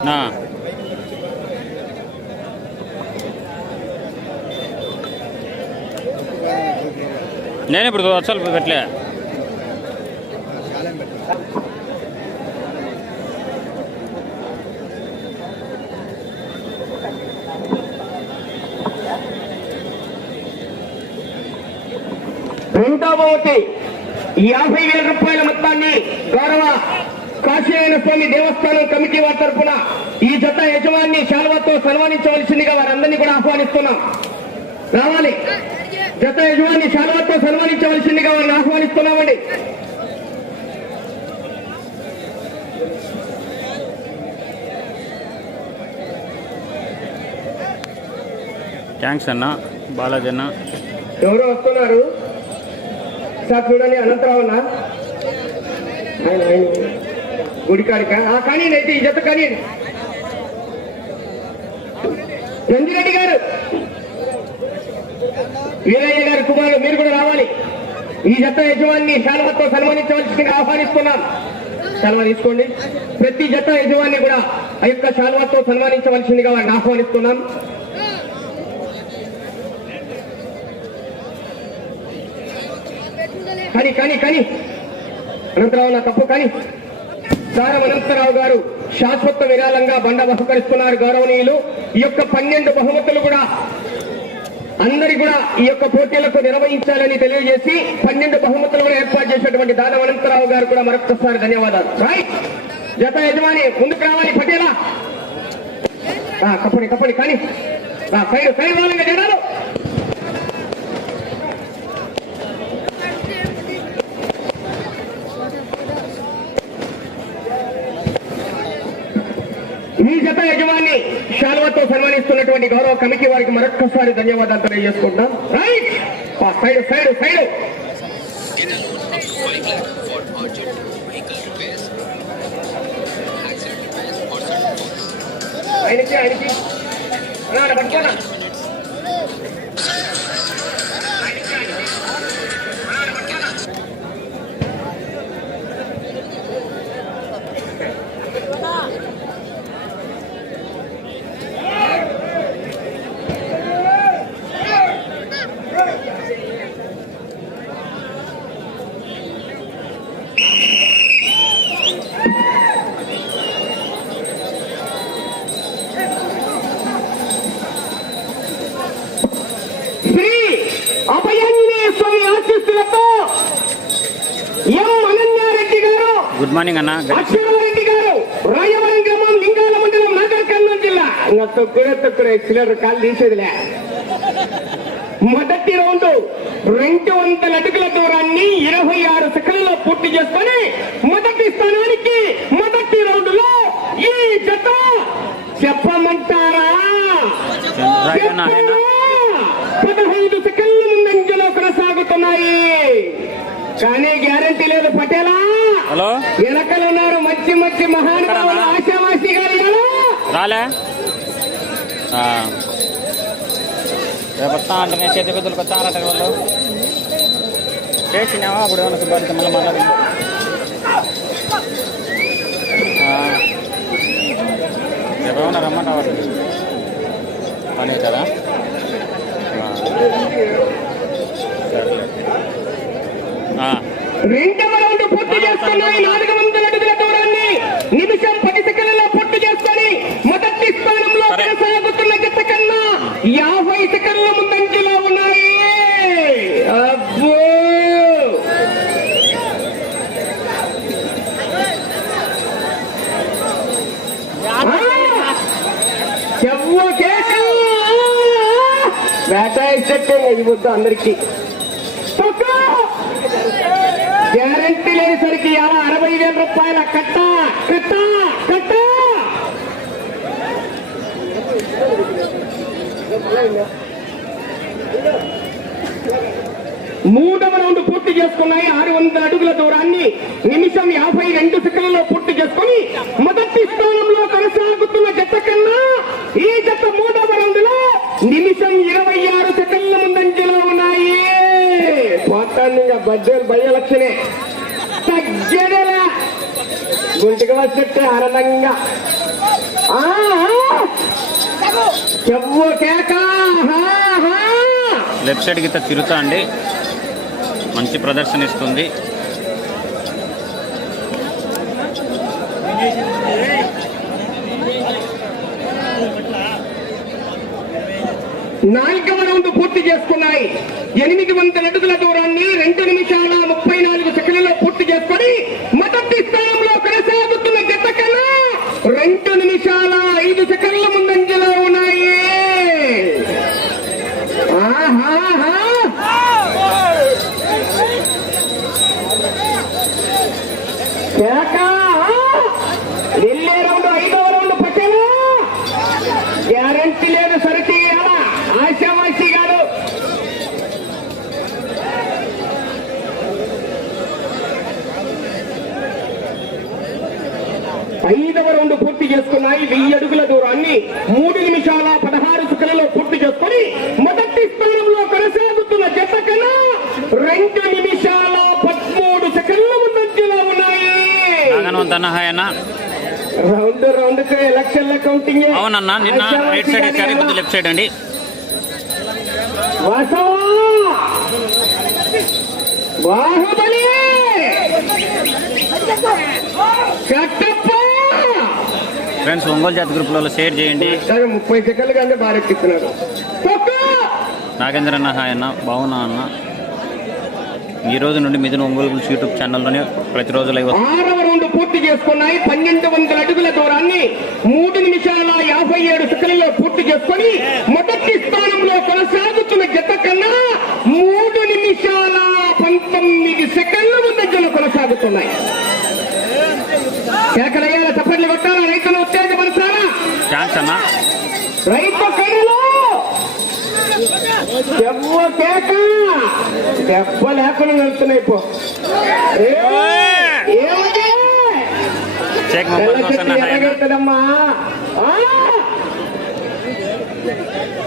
నేను ఇప్పుడు అసలు పెట్టలే. రెండవ బహుమతి 50,000 రూపాయల మొత్తాన్ని గౌరవ కాశీనారాయణ స్వామి దేవస్థానం కమిటీ వారి తరఫున ఈ జత యజమాని శాల్వాతో సన్మానించవలసిందిగా వారందరినీ కూడా ఆహ్వానిస్తున్నాం. రావాలి, జత యజమాని శాల్వాతో సన్మానించవలసిందిగా వారిని ఆహ్వానిస్తున్నామండి. థ్యాంక్స్ అన్న, బాలాజీ అన్న. ఎవరో వస్తున్నారు సార్, చూడండి. అనంతరావు అన్న గుడికాడిక కానీ అయితే ఈ జత కానీ రంజిరెడ్డి గారు, వీరయ్య గారు కుమారుడు, మీరు కూడా రావాలి. ఈ జత యజమాని శాల్వాతో సన్మానించవలసిందిగా ఆహ్వానిస్తున్నాం. శాల్వా తీసుకోండి. ప్రతి జత యజమాని కూడా ఆ యొక్క శాల్వాతో సన్మానించవలసిందిగా వారిని ఆహ్వానిస్తున్నాం. కానీ కానీ కానీ అనంతరావు నా తప్పు కానీ సారం అనంతరావు గారు శాశ్వత విరాళంగా బండ బహుకరిస్తున్నారు గౌరవనీయులు. ఈ యొక్క 12 బహుమతులు కూడా అందరి కూడా ఈ యొక్క పోటీలకు నిర్వహించాలని తెలియజేసి 12 బహుమతులు కూడా ఏర్పాటు చేసినటువంటి దానం అనంతరావు గారు కూడా మరొకసారి ధన్యవాదాలు. రైట్, జత యజమాని ముందుకు రావాలి. పటేలా కప్పని కప్పని కానీ సైడ్ సైడ్ వాళ్ళగా జనాలు. ఈ జత యజమాని శాల్వాతో సన్మానిస్తున్నటువంటి గౌరవ కమిటీ వారికి మరొక్కసారి ధన్యవాదాలు తెలియజేసుకుంటాం. Right, side side side. ఆయనకి ఆయనకి పట్టుకోనా గుడ్ మార్నింగ్ అన్న. అశ్వరెడ్డి గారు, రాయవరం గ్రామం, లింగాల మండలం, నాగర్ కర్నూలు జిల్లా. తొక్కుడే చిల్లర కాలు తీసేదిలే. మొదటి రౌండ్ 200 అడుగుల దూరాన్ని 26 సెకండ్లలో పూర్తి చేసుకొని మొదటి స్థానానికి మొదటి రౌండ్ లో ఈ జత చెప్పమంటారా 15 సెకండ్ల ముందంజలో కొనసాగుతున్నాయి. కానీ గ్యారంటీ లేదు. పటేలా వెనకలు ఉన్నారు మంచి మంచి మహానుభావులు. ఆశావాసి గారు రాలే రేపు వస్తా అంటే చేతి పెద్దలకు వచ్చారట వాళ్ళు చేసినావా అప్పుడు ఏమన్నా సుబ్బారి మళ్ళీ మాట్లాడి రేపు ఏమన్నా రమ్మంటారు పని కదా. రెండవ రౌండ్ పూర్తి చేసుకున్నాయి. 400 అడుగుల దూరాన్ని నిమిషం 10 సెకండ్లలో పూర్తి చేసుకొని మొదటి స్థానంలో కొనసాగుతున్న జత కన్నా 50 సెకండ్ల ముందంజలో ఉన్నాయి. అబ్బో, వేటాయిస్తే ఇవ్వద్దు అందరికీ. గ్యారంటీ లేనిసరికి 60,000 రూపాయల కట్ట కట్ట కట్ట. మూడవ రౌండ్ పూర్తి చేసుకున్నాయి. 600 అడుగుల దూరాన్ని నిమిషం 52 సెకండ్లలో పూర్తి చేసుకుని మొదటి స్థానంలో కొనసాగుతున్న జత కన్నా ఈ జత మూడవ రౌండ్ లో నిమిషం 26 సెకండ్ల ముందంజలో ఉన్నాయి. మొత్తాన్ని బడ్జెట్ భయలక్షణే తగ్గేదేలా గుంటికి వచ్చినట్టే ఆనందంగా చెవ్వు కేక లెఫ్ట్ సైడ్ గిట్ట తిరుగుతా అండి, మంచి ప్రదర్శన ఇస్తుంది. నాలుగవ రౌండ్ పూర్తి చేసుకున్నాయి. 800 అడుగుల దూరాన్ని 2 నిమిషాల 34 సెకండ్లలో పూర్తి చేసుకొని మొదటి స్థానంలో కొనసాగుతున్న జత కన్నా 2 నిమిషాల 5 సెకండ్ల ముందంజలో ఉన్నాయి. ఆహాహా వెళ్ళే రౌండ్ 5వ రౌండ్ పట్టేలా గ్యారంటీ లేదు. సరికి అలా ఆశావాసి గారు ఐదవ రౌండ్ పూర్తి చేసుకున్నాయి. 1000 అడుగుల దూరాన్ని 3 నిమిషాల 16 సెకండ్లలో పూర్తి చేసుకుని మొదటి స్థానంలో కొనసాగుతున్న జత కన్నా 2 నిమిషాల 13 సెకండ్ల ముందంజలో ఉన్నాయి. రౌండ్ కు ఎలక్షన్ల కౌంటింగ్. అవునన్నా, నిన్న రైట్ సైడ్ వేసారు, ఇప్పుడు లెఫ్ట్ సైడ్ అండి. బాహుబలి ఫ్రెండ్స్, ఒంగోలు జాతి గ్రూప్లలో షేర్ చేయండి. 30 సెకండ్లు కానీ బారెక్కిస్తున్నారు. నాగేంద్ర అన్న, హాయ్ అన్న, బాగున్నా అన్న. ఈ రోజు నుండి మిథున్ ఒంగోలు యూట్యూబ్ ఛానల్లోనే ప్రతిరోజు లైవ్. 6వ రౌండ్ పూర్తి చేసుకున్నాయి. 1200 అడుగుల దూరాన్ని 3 నిమిషాల 57 సెకండ్లలో పూర్తి చేసుకొని మొదటి స్థానంలో కొనసాగుతున్న జత కన్నా 3 నిమిషాల 19 సెకండ్ల ముందంజలో కొనసాగుతున్నాయి. కేకలయ్యాల చప్పట్లు కొట్టాలా, రైతులు ఉత్తేజపరచాలా? ఛాన్స్ అన్న, రైతు కడులో కేక దెబ్బ లేకుండా నడుస్తున్నాయి.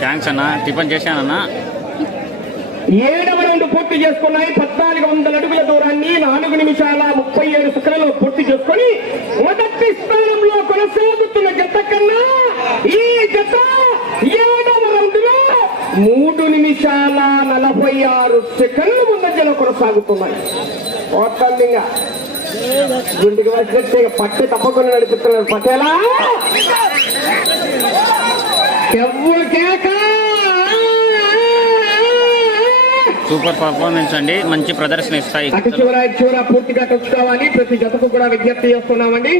థ్యాంక్స్ అన్న, టిఫిన్ చేశానన్నా. 7వ రౌండ్ పూర్తి చేసుకున్నాయి. 1400 అడుగుల దూరాన్ని 4 నిమిషాల 37 సెకండ్లలో పూర్తి చేసుకొని మొదటి స్థానంలో కొనసాగుతున్న జత కన్నా ఈ జత 7వ రౌండ్ లో 3 నిమిషాల 46 సెకండ్ల ముందంజలో కొనసాగుతున్నాయి. ఓటంగా గుండెకి వచ్చినట్టే పట్టు తప్పకుండా నడిపిస్తున్నారు. పట్టేలా ఎవరు కేక సూపర్ పర్ఫార్మెన్స్ అండి, మంచి ప్రదర్శన ఇస్తాయి. అటు చివర పూర్తిగా తెచ్చుకోవాలి. ప్రతి జతకు కూడా విజ్ఞప్తి చేస్తున్నామండి.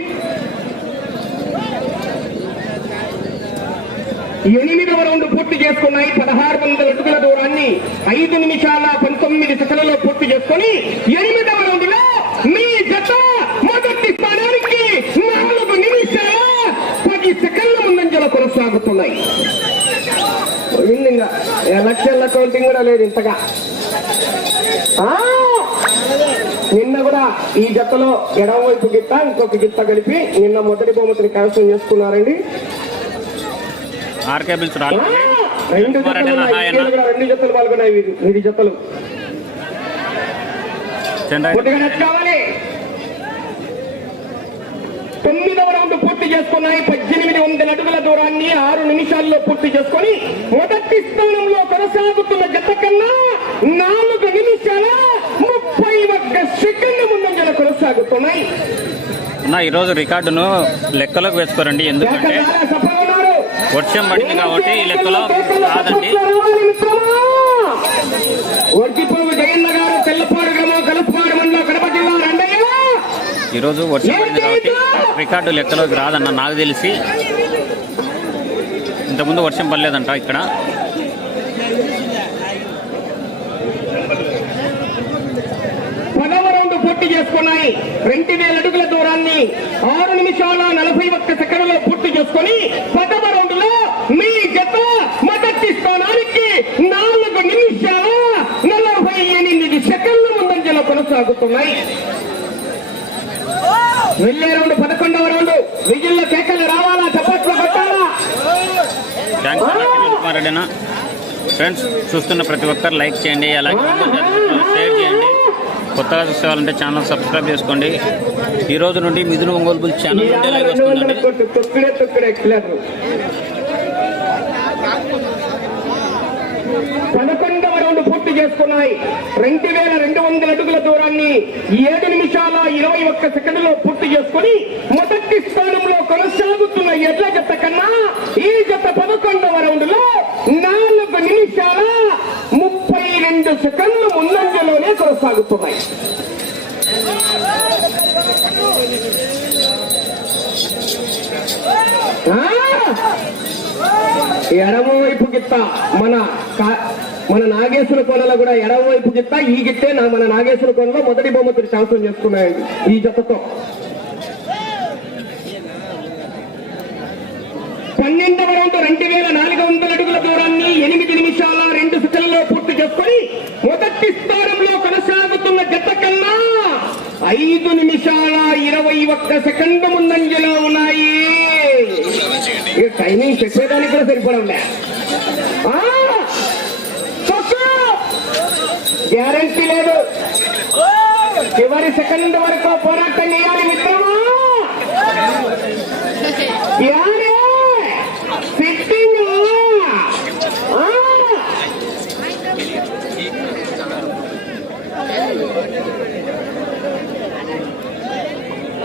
8వ రౌండ్ పూర్తి చేసుకున్నాయి. 1600 అడుగుల దూరాన్ని 5 నిమిషాల 19 సెకండ్లలో పూర్తి చేసుకొని 8వ రౌండ్ లో మీ జత మొదటి స్థానానికి 4 నిమిషాల 10 సెకండ్ల ముందంజలో కొనసాగుతున్నాయి. ఇంకా ఎలక్షన్ల కౌంటింగ్ కూడా లేదు ఇంతగా. నిన్న కూడా ఈ జతలో ఎడమవైపు గిత్త ఇంకొక గిత్త కలిపి నిన్న మొదటి బహుమతిని కైవసం చేసుకున్నారండి. 2 జతలు పాల్గొన్నాయి. 2 జతలు కావాలి. 9వ రౌండ్ పూర్తి చేసుకున్నాయి. 1800 అడుగుల దూరాన్ని 6 నిమిషాల్లో పూర్తి చేసుకొని మొదటి స్థానంలో కొనసాగుతున్న జత కన్నా 4 నిమిషాల 31 సెకండ్ల ముందంజలో కొనసాగుతున్నాయి. ఈరోజు రికార్డును లెక్కలోకి వేసుకోరండి, ఎందుకంటే వర్షం పడింది కాబట్టి ఈ లెక్కలో కాదండి. ఒడ్డిపురుగు జయన్న గారు తెల్లపాడు గ్రామం కలపాడు మండలం కడప జిల్లా రండయ్య. ఈరోజు వర్షం పడింది కాబట్టి రికార్డు లెక్కలోకి రాదన్న, నాకు తెలిసి. ఇంతకుముందు వర్షం పడలేదంట ఇక్కడ. పూర్తి చేసుకున్నాయి. 2000 అడుగుల దూరాన్ని 6 నిమిషాల 41 సెకండ్లలో పూర్తి చేసుకుని 10వ రౌండ్ లో మీ జత మొదటి స్థానానికి 4 నిమిషాల 48 సెకండ్ల ముందంజలో కొనసాగుతున్నాయి. వెళ్ళే రౌండ్ 11వ రౌండ్. విజిల్లో కేకలు రావాలా, చప్పట్లు కొట్టాలా? ఫ్రెండ్స్, చూస్తున్న ప్రతి ఒక్కరు లైక్ చేయండి, అలాగే షేర్ చేయండి. కొత్తగా చూసేవాళ్ళంటే ఛానల్ సబ్స్క్రైబ్ చేసుకోండి. ఈ రోజు నుండి మిథున ఒంగోలు బుల్ ఛానల్ నుండి లైవ్ వస్తుందండి. పదకొండవ రౌండ్ పూర్తి చేసుకున్నాయి. 2200 అడుగుల దూరాన్ని 7 నిమిషాల 21 సెకండ్లో పూర్తి చేసుకుని మొదటి స్థానంలో కొనసాగుతున్న ఎడ్ల జత కన్నా ఈ జత 11వ రౌండ్ లో 4 నిమిషాల 32 సెకండ్లు ముందంజలోనే కొనసాగుతున్నాయి. ఎడమ వైపు గిత్త మన నాగేశ్వర కోనలో కూడా ఎడమ వైపు గిత్త ఈ గిత్తే మన నాగేశ్వర కోనలో మొదటి బహుమతిని శాంతం చేసుకున్నాయండి ఈ జతతో. 12వ రౌండ్ 2400 అడుగుల దూరాన్ని 8 నిమిషాల 2 సెకండ్లలో పూర్తి చేసుకొని మొదటి స్థానంలో కొనసాగుతున్న జత కన్నా 5 నిమిషాల 21 సెకండ్ ముందంజలో ఉన్నాయి. టైమింగ్ చెప్పేదానికి కూడా సరిపడంలే. గ్యారంటీ లేదు. చివరి సెకండ్ వరకు పోరాటం చేయాలి మిత్రమా. సిట్టింగ్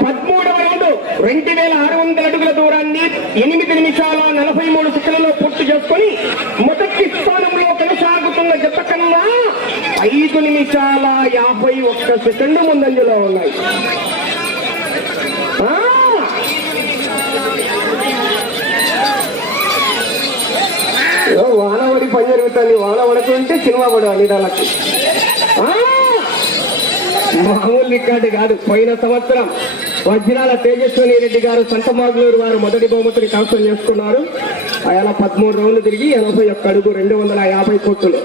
13వ రౌండ్ 2600 అడుగుల దూరాన్ని 8 నిమిషాల 43 సెకండ్లలో పూర్తి చేసుకొని మొదటి స్థానంలో కొనసాగుతున్న జత కన్నా 5 నిమిషాల 51 సెకండ్ ముందంజలో ఉన్నాయి. వానవడి పని జరుగుతుంది. వాన పడుతుంటే సినిమా పడవాలి నీళ్ళకి. మామూలు రికార్డు కాదు. పోయిన సంవత్సరం వజ్రాల తేజస్విని రెడ్డి గారు సంతమాగులూరు వారు మొదటి బహుమతిని కైవసం చేసుకున్నారు. ఆయన 13 రౌండ్లు తిరిగి 81 అడుగు 250 ఫుట్లు.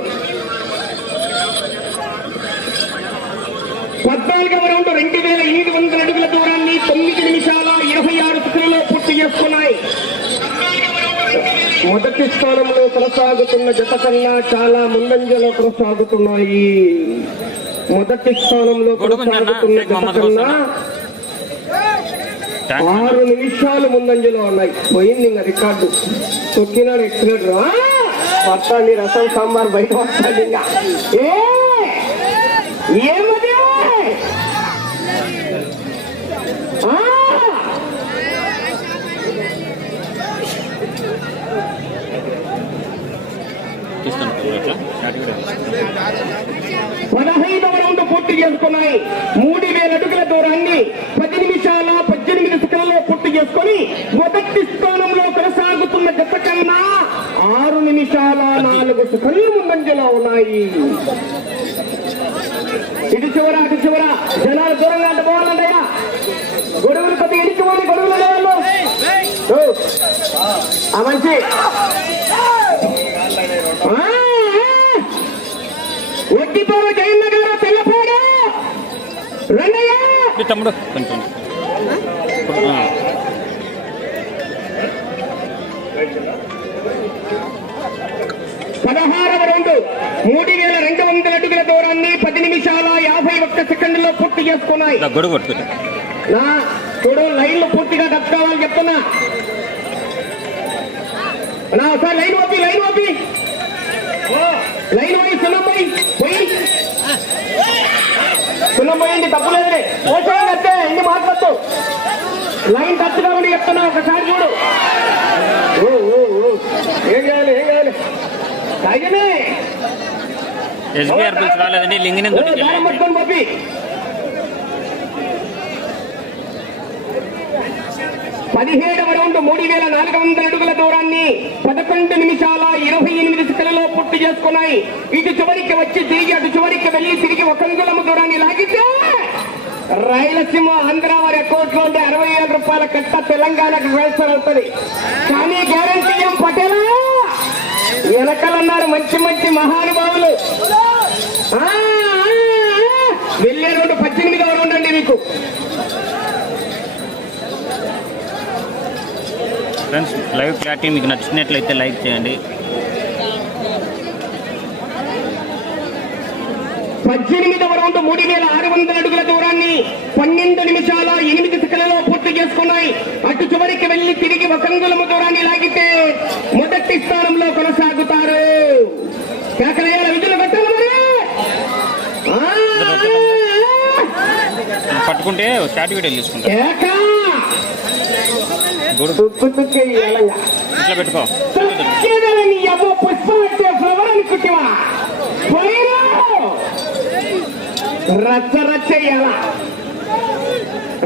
14వ రౌండ్ 2800 అడుగుల దూరాన్ని 9 నిమిషాల 26 సెకండ్లలో పూర్తి చేసుకున్నాయి. మొదటి స్థానంలో కొనసాగుతున్న జత కన్నా చాలా ముందంజలో కొనసాగుతున్నాయి. మొదటి స్థానంలో కొనసాగుతున్న జత కన్నా 6 నిమిషాలు ముందంజలో ఉన్నాయి. పోయింది ఇంకా రికార్డు. తొక్కినాడు ఎక్సలెంట్. వస్తాండి రసం సాంబార్ బయట వస్తాండి. ఇంకా ఏమది పదహైదవ రౌండ్ పూర్తి చేసుకున్నాయి. 3000 అడుగుల దూరాన్ని 10 నిమిషాల 18 సెకండ్లలో పూర్తి చేసుకుని మొదటి స్థానంలో కొనసాగుతున్న జత కన్నా 6 నిమిషాల 4 సెకండ్లు ముందంజలో ఉన్నాయి. ఇటు చివర అటు చివర జనాలు దూరంగా అంటే బాగున్నాయా. గొడవలు కొద్ది ఇడిచిపోయి గొడవలు లేవాళ్ళు ఆ మంచి ఒట్టిపోవ జయన్న గారు తెల్లపోడు రండయ్యా తమ్ముడు కొంచెం 16వ రౌండ్ 3200 అడుగుల దూరాన్ని 10 నిమిషాల 51 సెకండ్లో పూర్తి చేసుకున్నాయి. చూడు లైన్లు పూర్తిగా దక్కాలని చెప్తున్నా. ఒకసారి లైన్ ఓపి లైన్ పోయి సున్నం పోయి సున్నం పోయింది. తప్పులేదే పోతే ఎన్ని మాట్లాడుతూ లైన్ టచ్గా ఉండి చెప్తున్నా. ఒకసారి చూడు. ఏం చేయాలి తాగనే ఎస్బీఆర్ బిల్స్ రాలేదండి. లింగిని మొత్తం పంపి 17వ రౌండ్ 3400 అడుగుల దూరాన్ని 11 నిమిషాల 28 సెకండ్లలో పూర్తి చేసుకున్నాయి. ఇటు చివరికి వచ్చి తిరిగి అటు చివరికి వెళ్లి తిరిగి 1 అంగుళం దూరాన్ని లాగితే రాయలసీమ ఆంధ్ర వారి అకౌంట్లో ఉండే 60,000 రూపాయల కట్ట తెలంగాణకు ట్రాన్స్ఫర్ అవుతుంది. కానీ గ్యారంటీ ఏం పటేలా వెనకలన్నారు మంచి మహానుభావులు. వెళ్ళే రౌండ్ 18వ రౌండ్ అండి మీకు. ఫ్రెండ్స్ లైవ్ క్లారిటీ మీకు నచ్చినట్లయితే లైక్ చేయండి. 18వ రౌండ్ 3600 అడుగుల దూరాన్ని 12 నిమిషాల 8 సెకన్లలో పూర్తి చేసుకున్నాయి. అటు చివరికి వెళ్లి తిరిగి 1 అంగుళము దూరాన్ని లాగితే మొదటి స్థానంలో కొనసాగుతారు. కేకలయ్యాల విధులు పెట్టాలి మరి. పట్టుకుంటే సర్టిఫికేట్ తీసుకుంటా. ఇట్లా పెట్టుకో. రచ్చ రచ్చ ఇయ్యాలా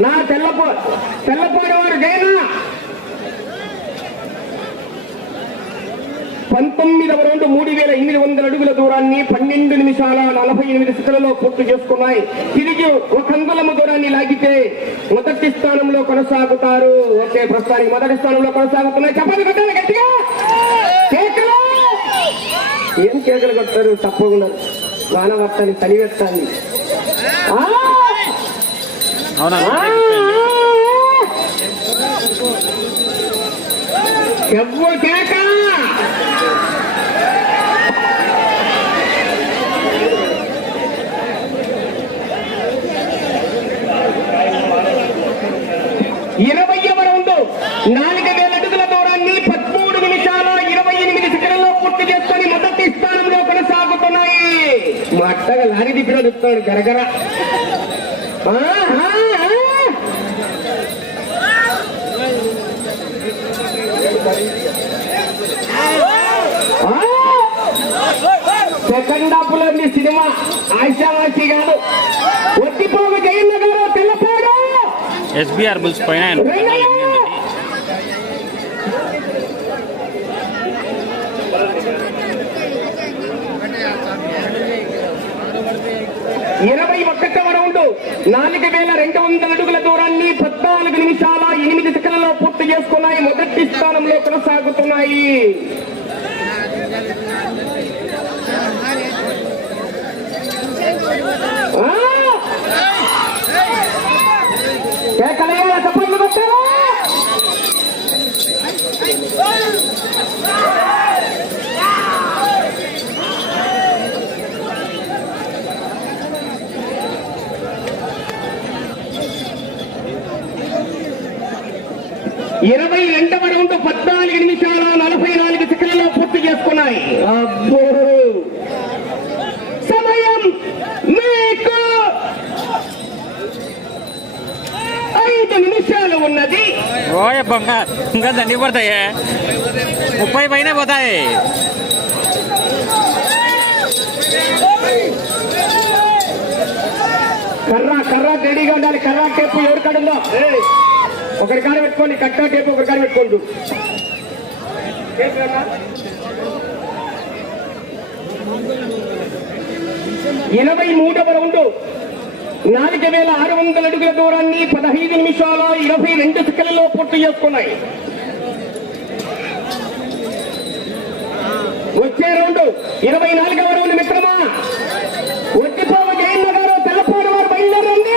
నా తెల్లపోడేవారు జైనా. 19వ రౌండ్ 3800 అడుగుల దూరాన్ని 12 నిమిషాల 48 సెకన్లలో పూర్తి చేసుకున్నాయి. తిరిగి 1 అంగుళము దూరాన్ని లాగితే మొదటి స్థానంలో కొనసాగుతారు. ఓకే, ప్రస్తుతానికి మొదటి స్థానంలో కొనసాగుతున్నాయి. చెప్పండి కొట్టాలి గట్టిగా. కేకలు ఏం కేకలు కొట్టారు? తప్పకుండా వాన వస్తాను, చలి వేస్తాను. ఎవ్వ కేక 20వ రౌండ్ 4000 అడుగుల దూరాన్ని 13 నిమిషాల 28 సెకన్లలో పూర్తి చేసుకొని మొదటి స్థానంలో కొనసాగుతున్నాయి. మా అట్టగా లారీ దిప్పిలో చెప్తాడు గరగర. సెకండ్ హాఫ్ లో సినిమా ఆశావాసి కాదు. ఒట్టిపోగు జయన్న గారు తెల్లపోడు ఎస్బీఆర్ బుల్స్ పైన 21వ రౌండ్ 4200 అడుగుల దూరాన్ని 14 నిమిషాల 8 సెకన్లలో పూర్తి చేసుకున్నాయి. మొదటి స్థానంలో కొనసాగుతున్నాయి. చప్పట్లు కొట్టారా? 22వ రౌండ్ 14 నిమిషాల 44 సెకన్లలో పూర్తి చేసుకున్నాయి. అబ్బో సమయం మీకు 5 నిమిషాలు ఉన్నది. ఓయబ్బా ఇంకా దండి పడతాయి, 30 పైన పోతాయి. కర్రా రెడీగా ఉండాలి. కర్రా టేపు ఎవరి కాడుందో ఒకరి కాడ పెట్టుకోండి. కట్టా టేపు ఒకరి కాడ పెట్టుకోండి. 23వ రౌండ్ 4600 అడుగుల దూరాన్ని 15 నిమిషాల 22 సెకన్లలో పూర్తి చేసుకున్నాయి. వచ్చే రౌండ్ 24వ రౌండ్ మిత్రమా. ఒట్టిపోవ జయన్న గారు తెల్లపోడు వారు బయలుదేరండి.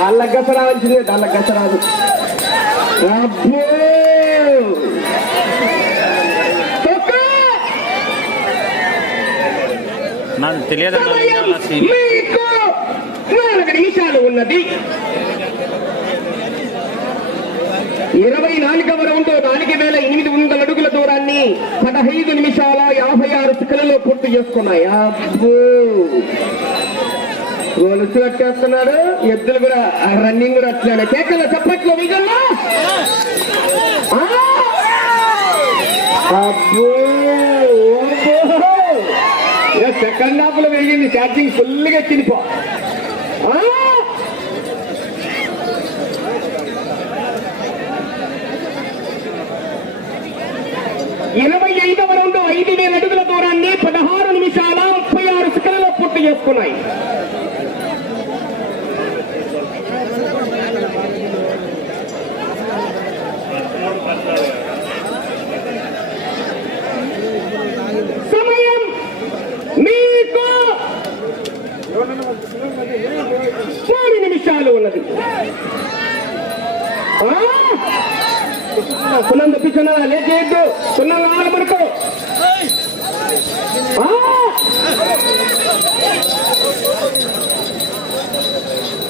వాళ్ళ గస రావాల్సిందే, వాళ్ళ గస రాదు. నాకు తెలియదు. మీకు 4 నిమిషాలు ఉన్నది. 24వ రౌండ్ 4800 అడుగుల దూరాన్ని 15 నిమిషాల 56 సెకన్లలో పూర్తి చేసుకున్నాయి. అబ్బో గోలుసు కట్టేస్తున్నాడు. ఎద్దులు కూడా రన్నింగ్ కూడా వచ్చాడు. కేకల చప్పట్లు విజల్లో. అబ్బో సెకండ్ హాఫ్ లో పెరిగింది. ఛార్జింగ్ ఫుల్గా ఎక్కిందిపో. 25వ రౌండ్ 5000 అడుగుల దూరాన్ని 16 నిమిషాల 36 సెకన్లలో పూర్తి చేసుకున్నాయి. సమయం మీకు 3 నిమిషాలు ఉన్నది. సున్నం తెప్పించున్నా లేచేయద్దు. సున్నం కావాలి మనకు.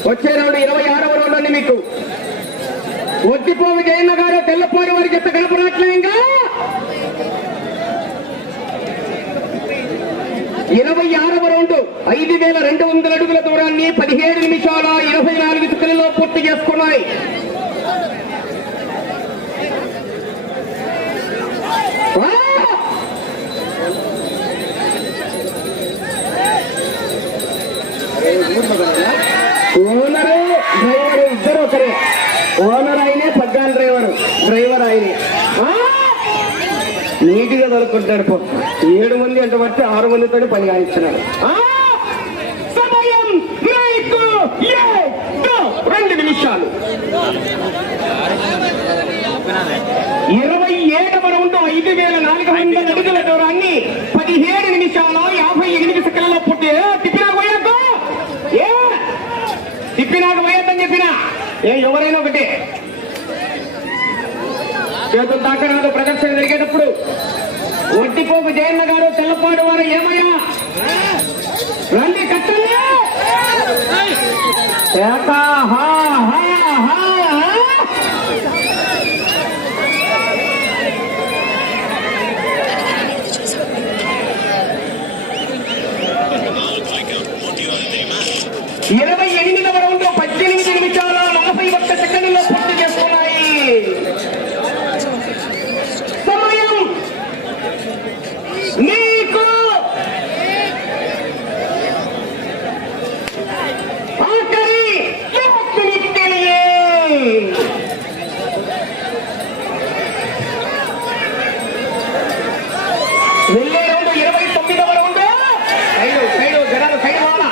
వచ్చే రౌండ్ 26వ రౌండ్ అండి మీకు. ఒద్దిపోవి జయన్న గారు తెల్లపాడు వారి జత కనపడట్లే. ఇంకా 26వ రౌండ్ 5200 అడుగుల దూరాన్ని 17 నిమిషాల 24 సెకన్లలో పూర్తి చేసుకున్నాయి. ఓనరు డ్రైవరు ఇద్దరు ఒకరే. ఓనర్ ఆయనే, పగ్గాల డ్రైవర్ ఆయనే. నీటిగా తొలుకుంటాడు. 7 మంది అంటే బట్టి 6 మందితో పని కానిస్తున్నాడు. సమయం 2 నిమిషాలు. 27వ రౌండ్ 5400 అడుగుల దూరాన్ని 17 నిమిషాల 58 సెకన్లలో పూర్తి. తిప్పినాకు పోయొద్దని చెప్పినా ఎవరైనా ఒకటే. చేతులు తాకరాదు ప్రదర్శన జరిగేటప్పుడు. ఒడ్డిపోపు జయన్న గారు తెల్లపాడు వారు ఏమయ్యా రండి కట్టండి. ఇరవై 28వ రౌండ్ 18 నిమిషాల 41 సెకండ్లలో పూర్తి చేసుకున్నాయి. సమయం మీకు ఆఖరి 1 మినిట్. వెళ్ళే రౌండ్ 29వ రౌండ్. సైడు జనాలు సైడ్ వాళ్ళ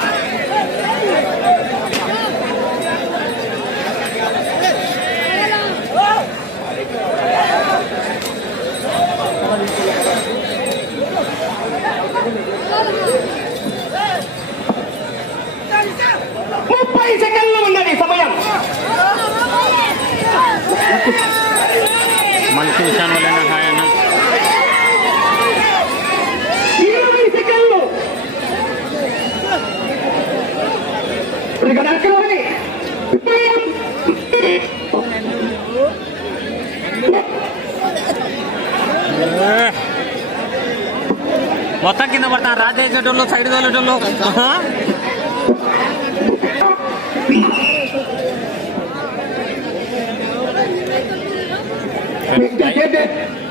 30 సెకండ్లు ఉన్నది సమయం. మంచి విషయాన్ని వల్ల హాయ్ అన్న. 20 సెకండ్లు. ఇక్కడ అక్కడే మొత్తం కింద పడతాను. రాజేసేటోళ్ళు సైడ్ వెళ్ళేటోళ్ళు.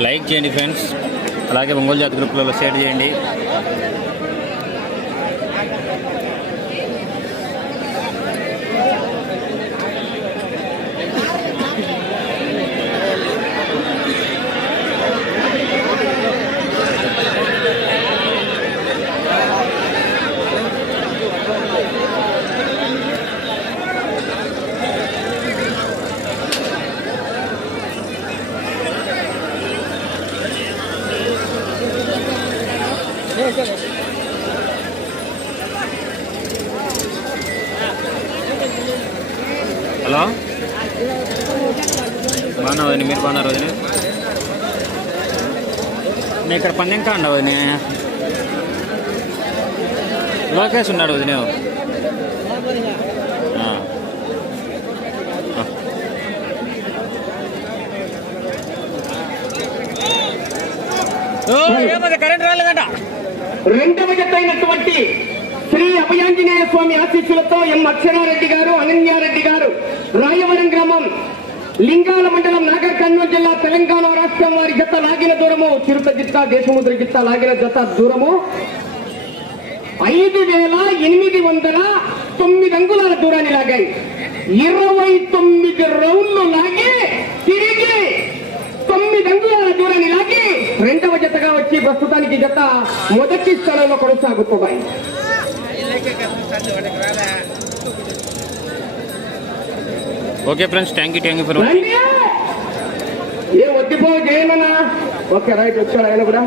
లైక్ చేయండి ఫ్రెండ్స్, అలాగే ఒంగోలు జాతి గ్రూప్లలో షేర్ చేయండి. హలో, బాగున్నా వదిన? మీరు బాగున్నారు వదిన? నేను ఇక్కడ పందెం కాండ వదిన. లోకేష్ ఉన్నాడు వదిన. కరెంట్ రాలేదంట. రెండవ జత అయినటువంటి శ్రీ అభయాంజనేయ స్వామి ఆశీస్సులతో ఎం అక్షరారెడ్డి గారు, అనన్యారెడ్డి గారు, రాయవరం గ్రామం, లింగాల మండలం, నాగర్ కర్నూలు జిల్లా, తెలంగాణ రాష్ట్రం వారి జత లాగిన దూరము, చిరుత జిత్త, దేశముద్ర జిత్త లాగిన జత దూరము 5809 అంగుళాల దూరాన్ని లాగాయి. 29 రౌండ్లు లాగి తిరిగి 9 అంగుళాల దూరాన్ని లాగి రెండవ జతగా వచ్చి ప్రస్తుతానికి జత మొదటి స్థానంలో కొనసాగుతున్నాయి. Okay friends, thank you for a వద్దిపో జయమన్నా. ఓకే రైట్, వచ్చాడు ఆయన కూడా.